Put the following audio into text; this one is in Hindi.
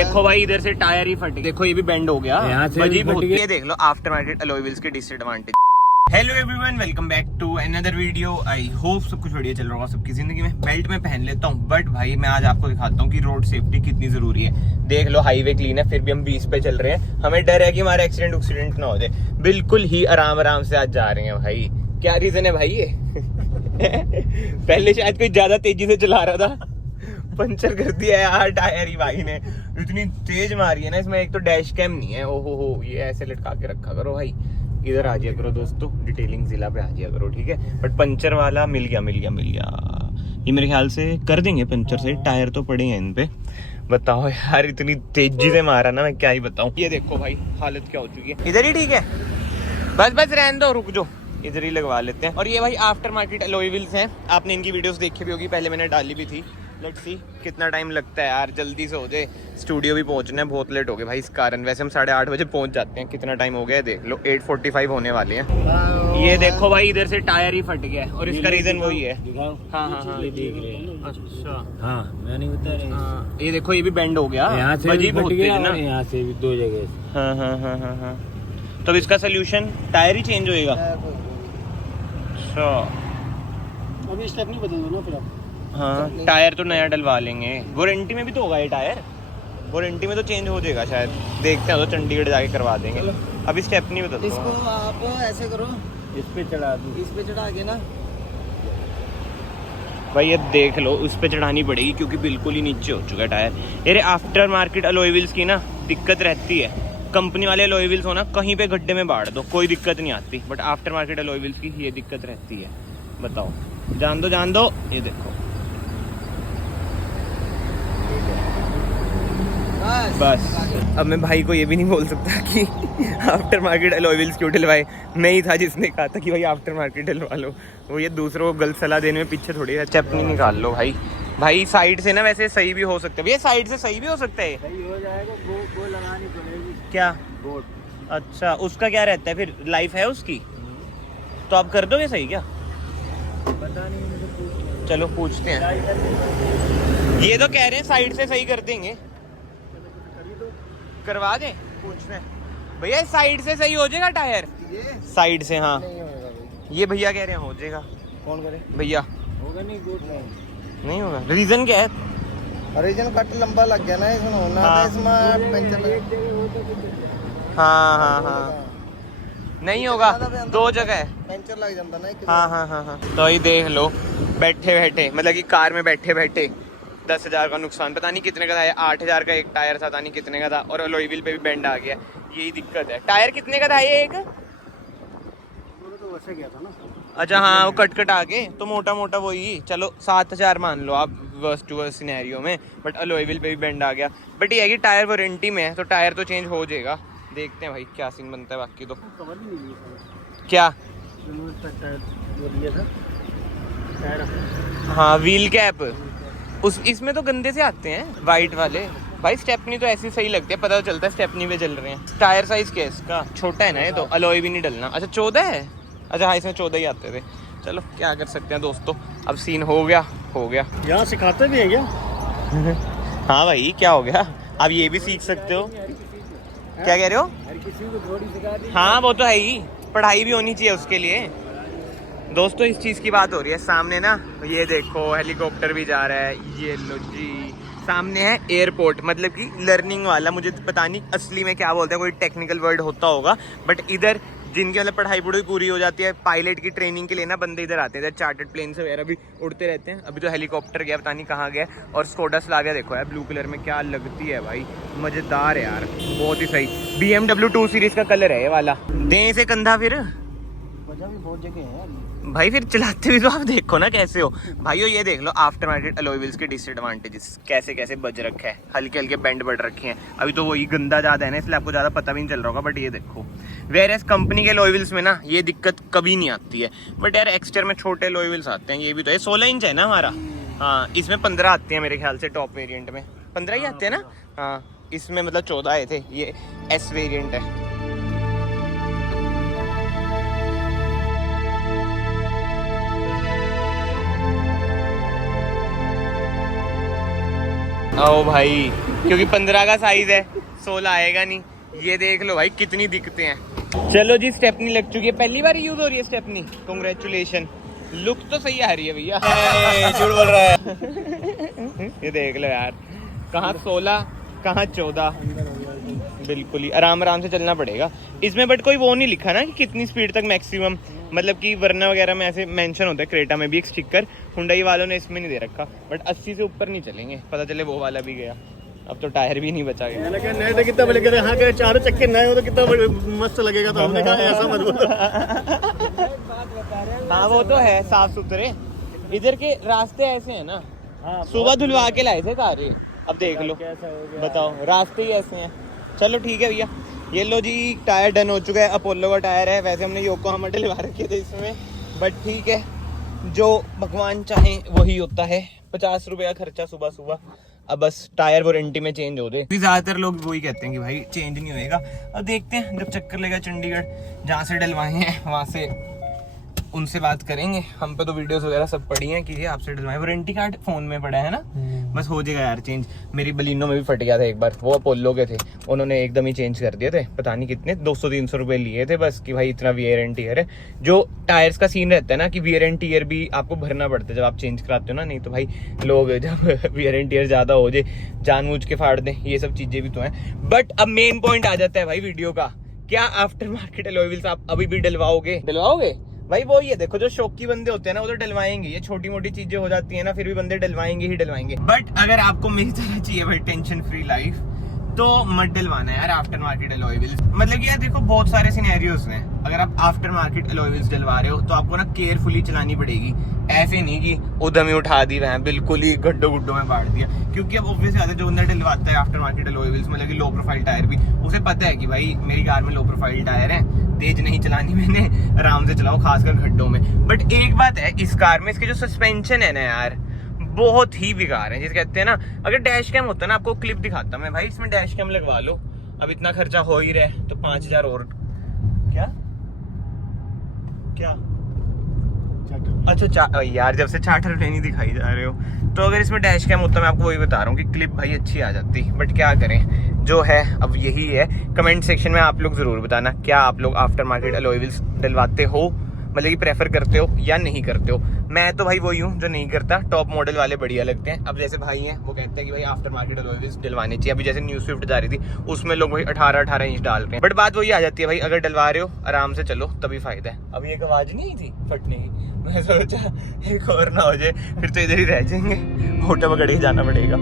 देखो भाई इधर से टायर ही फट, देखो ये भी बेंड हो गया, यहाँ से भी फट गया। ये देख लो आफ्टर मार्केट अलॉय व्हील्स के disadvantage. Hello everyone, welcome back to another video. I hope सब कुछ बढ़िया चल रहा होगा सबकी जिंदगी में। बेल्ट में पहन लेता हूँ, बट भाई मैं आज आपको दिखाता हूँ कि रोड सेफ्टी कितनी जरूरी है। देख लो हाईवे क्लीन है, फिर भी हम 20 पे चल रहे हैं। हमें डर है कि हमारा एक्सीडेंट ना हो जाए। बिल्कुल ही आराम से आज जा रहे हैं भाई। क्या रीजन है भाई ये? पहले शायद कोई ज्यादा तेजी से चला रहा था, पंचर कर दिया यार टायर ही भाई ने। इतनी तेज मारी है ना इसमें। एक तो डैश कैम नहीं है। ओहो हो, ये ऐसे लटका के रखा करो भाई। इधर आ जाया करो दोस्तों, डिटेलिंग जिला पे आ जाया करो, ठीक है। बट पंचर वाला मिल गया। ये मेरे ख्याल से कर देंगे पंचर से। टायर तो पड़े हैं इन पे। बताओ यार, इतनी तेजी से मारा ना, मैं क्या ही बताऊं। ये देखो भाई हालत क्या हो चुकी है। इधर ही ठीक है, बस रहने दो, रुक जाओ, इधर ही लगवा लेते हैं। और ये भाई आफ्टर मार्केट अलॉय व्हील्स हैं। आपने इनकी वीडियोस देखी भी होगी, पहले मैंने डाली भी थी। लेट्स सी कितना टाइम लगता है यार, जल्दी से हो जाए। स्टूडियो भी पहुंचना है, बहुत लेट हो गए भाई इस कारण। वैसे हम 8:30 बजे पहुंच जाते हैं। कितना टाइम हो गया है देख लो, 8:45 होने वाले हैं। ये देखो भाई इधर से टायर ही फट गया है, और इसका रीजन वही है। हाँ ये देख रहे हैं। अच्छा हाँ, मैं नहीं बता रहे। ये देखो ये भी बेंड हो गया, यहाँ से भी बहुत फट गया तेज ना। और यहाँ से भी दो जगह। हाँ। तो इसका सोल्यूशन टायर ही चेंज होएगा। अच्छा, अभी स्टेप नहीं बदल दो ना फिर आप। हाँ टायर तो नया डलवा लेंगे। वारंटी में भी तो होगा ये टायर, वारंटी में तो चेंज हो जाएगा शायद। देखते हैं, तो चंडीगढ़ जाके करवा देंगे। अभी स्टेप नहीं बदल इसको आप ऐसे करो, इस पे चढ़ा दो। इस पे चढ़ा के ना भाई। ये देख लो, उस पे चढ़ानी पड़ेगी क्योंकि बिल्कुल ही नीचे हो चुका है टायर। ये आफ्टर मार्केट अलॉय व्हील्स की ना दिक्कत रहती है। कंपनी वाले अलॉय व्हील्स हो ना, कहीं पे गड्ढे में बाढ़ दो, कोई दिक्कत नहीं आती। But after market alloy wheels की ये दिक्कत रहती है। बताओ, जान दो। ये देखो बस। अब मैं भाई को ये भी नहीं बोल सकता कि आफ्टर मार्केट अलॉय व्हील्स क्यों डलवाए। मैं ही था जिसने कहा था कि भाई आफ्टर मार्केट डलवा लो। वो ये दूसरों को गलत सलाह देने में पीछे थोड़ी है। चपनी निकाल लो भाई साइड से ना, वैसे सही भी हो सकता है भैया, साइड से सही भी हो सकता है। सही हो जाएगा। वो लगानी पड़ेगी। क्या? बोर्ड। अच्छा, उसका क्या रहता है फिर, लाइफ है उसकी? तो आप कर दोगे सही क्या? पता नहीं, मुझे चलो पूछते हैं। ये तो कह रहे हैं साइड से सही कर देंगे, करवा दें। पूछते हैं भैया, साइड से सही हो जाएगा टायर? ये साइड से, हाँ। नहीं होगा भाई। ये भैया कह रहे हैं हो जाएगा। कौन करे? भैया होगा नहीं, बोर्ड नहीं होगा। रीजन क्या है? ओरिजिनल कट लंबा लग गया ना इसमें। होना हाँ। था इसमें पेंचर लगा। हाँ नहीं होगा, दो जगह है। पेंचर लग जाता ना एक। हाँ। तो ये देख लो, बैठे मतलब कि कार में बैठे 10,000 का नुकसान। पता नहीं कितने का था, 8,000 का एक टायर था, पता नहीं कितने का था। और अलॉय व्हील पे भी बेंड आ गया। यही दिक्कत है। टायर कितने का था ये एक? तो वैसे गया था ना। अच्छा हाँ, वो कट आगे तो मोटा वही। चलो 7,000 मान लो आप वर्स्ट टू वर्स्ट सिनेरियो में। बट अलॉय व्हील पे भी बेंड आ गया। बट ये है कि टायर वारंटी में है, तो टायर तो चेंज हो जाएगा। देखते हैं भाई क्या सीन बनता है। बाकी तो कवर भी नहीं है क्या? वो दिया था टायर। हाँ व्हील कैप इसमें तो गंदे से आते हैं वाइट वाले। भाई स्टेपनी तो ऐसी सही लगती है, पता चलता है स्टेपनी पे चल रहे हैं। टायर साइज क्या है इसका? छोटा है ना ये तो, अलॉय भी नहीं डलना। अच्छा 14 है। अच्छा हाँ, इसमें 14 ही आते थे। चलो क्या कर सकते हैं दोस्तों, अब सीन हो गया। यहाँ सिखाते भी है क्या? हाँ भाई क्या हो गया, आप ये भी सीख सकते हो। क्या कह रहे हो? हर किसी को थोड़ी सिखा दी। हाँ वो तो है ही, पढ़ाई भी होनी चाहिए उसके लिए। दोस्तों इस चीज़ की बात हो रही है सामने ना, ये देखो हेलीकॉप्टर भी जा रहा है। ये लो जी, सामने है एयरपोर्ट, मतलब कि लर्निंग वाला। मुझे पता नहीं असली में क्या बोलते हैं, कोई टेक्निकल वर्ड होता होगा। बट इधर जिनकी मतलब पढ़ाई पूरी हो जाती है, पायलट की ट्रेनिंग के लिए ना बंदे इधर आते हैं। इधर चार्टर्ड प्लेन से वगैरह भी उड़ते रहते हैं। अभी तो हेलीकॉप्टर गया, पता नहीं कहाँ गया। और स्कोडा स्लाविया देखो यार, ब्लू कलर में क्या लगती है भाई, मज़ेदार है यार, बहुत ही सही। BMW 2 सीरीज का कलर है ये वाला। दें इसे कंधा फिर। वजह भी बहुत जगह है भाई फिर चलाते भी तो आप देखो ना कैसे हो। भाइयों ये देख लो आफ्टर मार्केट अलॉय व्हील्स के डिसएडवांटेजेस कैसे बज रखे हैं। हल्के बेंड बढ़ रखे हैं। अभी तो वही गंदा ज़्यादा है ना, इसलिए आपको ज़्यादा पता भी नहीं चल रहा होगा। बट ये देखो, वेयर एज कंपनी के अलॉय व्हील्स में ना ये दिक्कत कभी नहीं आती है। बट यार एक्सटर में छोटे अलॉय व्हील्स आते हैं। ये भी तो है, 16 इंच है ना हमारा। हाँ इसमें 15 आते हैं मेरे ख्याल से। टॉप वेरियंट में 15 ही आते हैं ना। हाँ इसमें मतलब 14 आए थे। ये S वेरियंट है। ओ भाई, क्योंकि 15 का साइज है, 16 आएगा नहीं। ये देख लो भाई कितनी दिक्कतें हैं। चलो जी, स्टेपनी लग चुकी है, पहली बार यूज हो रही है स्टेपनी। कांग्रेचुलेशन, लुक तो सही आ रही है भैया। झूठ बोल रहा है। ये देख लो यार, कहाँ 16 कहाँ 14। बिल्कुल ही आराम आराम से चलना पड़ेगा इसमें। बट कोई वो नहीं लिखा ना कि कितनी स्पीड तक मैक्सिमम, मतलब कि वरना वगैरह में ऐसे मेंशन होता है। क्रेटा में भी एक स्टिकर, हुंडई वालों ने इसमें नहीं दे रखा। बट 80 से ऊपर नहीं चलेंगे, पता चले वो वाला भी गया। अब तो टायर भी नहीं बचा गया। मैंने कहा नए तो कितना बोले, हाँ के चारों चक्के नए हो तो कितना मस्त लगेगा। तो हमने कहा ऐसा मत बोलो। हाँ वो तो है, साफ सुथरे। इधर के रास्ते ऐसे हैं ना, सुबह धुलवा के लाए थे कार ये। अब देख लो, बताओ, रास्ते ही ऐसे हैं। चलो ठीक है भैया, ये लो जी, टायर डन हो चुका है। अपोलो का टायर है, वैसे हमने योकोहामा डलवा रखे थे इसमें, बट ठीक है, जो भगवान चाहे वही होता है। 50 रुपये का खर्चा सुबह सुबह। अब बस टायर वारंटी में चेंज हो रहे। ज्यादातर लोग वही कहते हैं कि भाई चेंज नहीं होएगा। अब देखते हैं, जब चक्कर लेगा चंडीगढ़, जहाँ से डलवाए हैं वहाँ से उनसे बात करेंगे। हम पे तो वीडियोस वगैरह सब पड़ी हैं कि ये आपसे डलवाए। वारंटी कार्ड फोन में पड़ा है ना, बस हो जाएगा यार चेंज। मेरी बलिनो में भी फट गया था एक बार, वो अपोलो के थे, उन्होंने एकदम ही चेंज कर दिए थे। पता नहीं कितने 200-300 रुपए लिए थे बस, कि भाई इतना वियर एंड टीयर है। जो टायर्स का सीन रहता है ना कि वियर एंड टीयर भी आपको भरना पड़ता है जब आप चेंज कराते हो ना। नहीं तो भाई लोग जब वियर एंड टीयर ज्यादा हो जाए जानबूझ के फाड़ दें, ये सब चीजें भी तो हैं। बट अब मेन पॉइंट आ जाता है भाई वीडियो का, क्या आफ्टर मार्केट अलॉय व्हील्स आप अभी भी डलवाओगे भाई? वो ये देखो, जो शौकी बंदे होते हैं ना वो तो डलवाएंगे। ये छोटी मोटी चीजें हो जाती है ना, फिर भी बंदे डलवाएंगे ही डलवाएंगे। बट अगर आपको मेरी तरह चाहिए भाई टेंशन फ्री लाइफ, तो मत डलवाना यार आफ्टर मार्केट अलॉय व्हील्स। मतलब कि यार देखो, बहुत सारे सिनेरियोस हैं। अगर आप आफ्टर मार्केट अलॉय व्हील्स डलवा रहे हो तो आपको ना केयरफुली चलानी पड़ेगी। ऐसे नहीं कि उधम ही उठा दी वह बिल्कुल ही गड्ढों गुड्ढों में बांट दिया। क्योंकि अब ऑब्वियस बात है, जो बंदा डलवाता है आफ्टर मार्केट अलॉय व्हील्स, मतलब कि लो प्रोफाइल टायर भी, उसे पता है कि भाई मेरी कार में लो प्रोफाइल टायर है, तेज नहीं चलानी मैंने, आराम से चलाओ, खासकर गड्ढों में। बट एक बात है इस कार में, इसके जो सस्पेंशन है ना यार, बहुत ही बेकार है। जिसे कहते हैं ना, अगर डैश कैम होता ना, आपको क्लिप दिखाता मैं भाई, इसमें डैश कैम लगवा लो। अब इतना खर्चा हो ही रहा है तो 5000 और क्या अच्छा यार, जब से चार्टर नहीं दिखाई जा रहे हो, तो अगर इसमें डैश कैम होता, मैं आपको वही बता रहा हूँ कि क्लिप भाई अच्छी आ जाती। बट क्या करें, जो है अब यही है। कमेंट सेक्शन में आप लोग जरूर बताना, क्या आप लोग आफ्टर मार्केट अलॉय व्हील्स डलवाते हो, मतलब कि प्रेफर करते हो या नहीं करते हो। मैं तो भाई वही हूँ जो नहीं करता, टॉप मॉडल वाले बढ़िया लगते हैं। अब जैसे भाई हैं वो कहते हैं कि भाई आफ्टर मार्केट अलॉय व्हील्स डलवाने चाहिए। अभी जैसे न्यू स्विफ्ट जा रही थी, उसमें लोग भाई 18 इंच डाल रहे हैं। बट बात वही आ जाती है भाई, अगर डलवा रहे हो आराम से चलो तभी फायदा है। अभी एक आवाज नहीं आई थी फटने की, मैं सोचा एक और ना हो जाए, फिर तो इधर ही रह जाएंगे, होटल पकड़ के जाना पड़ेगा।